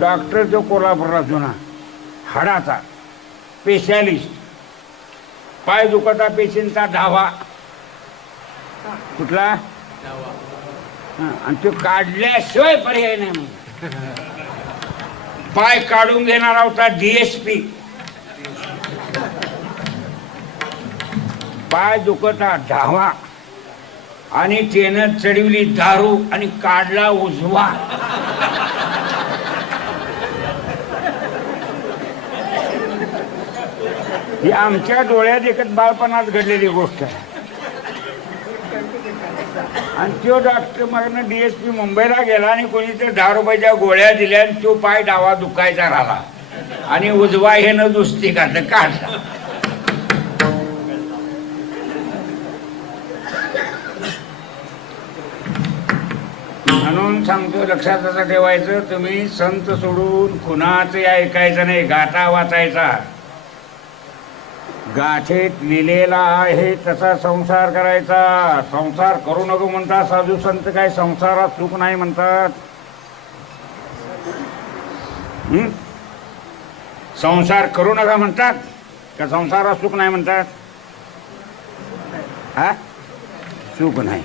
Doctor जो कोल्हापूरला जुना हाडाचा स्पेशालिस्ट, पाय दुखता पेशंटचा धावा कुठला, आणि तो काढल्याशिवाय पर्याय नाही म्हणजे पाय काढून घेणारा होता DSP. पाय दुखता धावा आणि त्यानं चढवली दारू आणि काढला उजवा. ही आमच्या डोळ्यात एकच बालपणात घडलेली गोष्ट आहे. आणि तो डॉक्टर मग DSP मुंबईला गेला आणि कोणी तर 10 रुपयाच्या गोळ्या दिल्या आणि तो पाय डावा दुखायचा राहिला आणि उजवा हे न दुसती काढला. म्हणून सांगतो, लक्षात असं ठेवायचं, तुम्ही संत सोडून कुणाचं ऐकायचं नाही, गाथा वाचायचा. गाथेत लिहिलेला आहे तसा संसार करायचा. संसार करू नको म्हणतात साधू संत, काय संसारात सुख नाही म्हणतात. संसार करू नका म्हणतात का संसारात सुख नाही म्हणतात? हा, सुख नाही.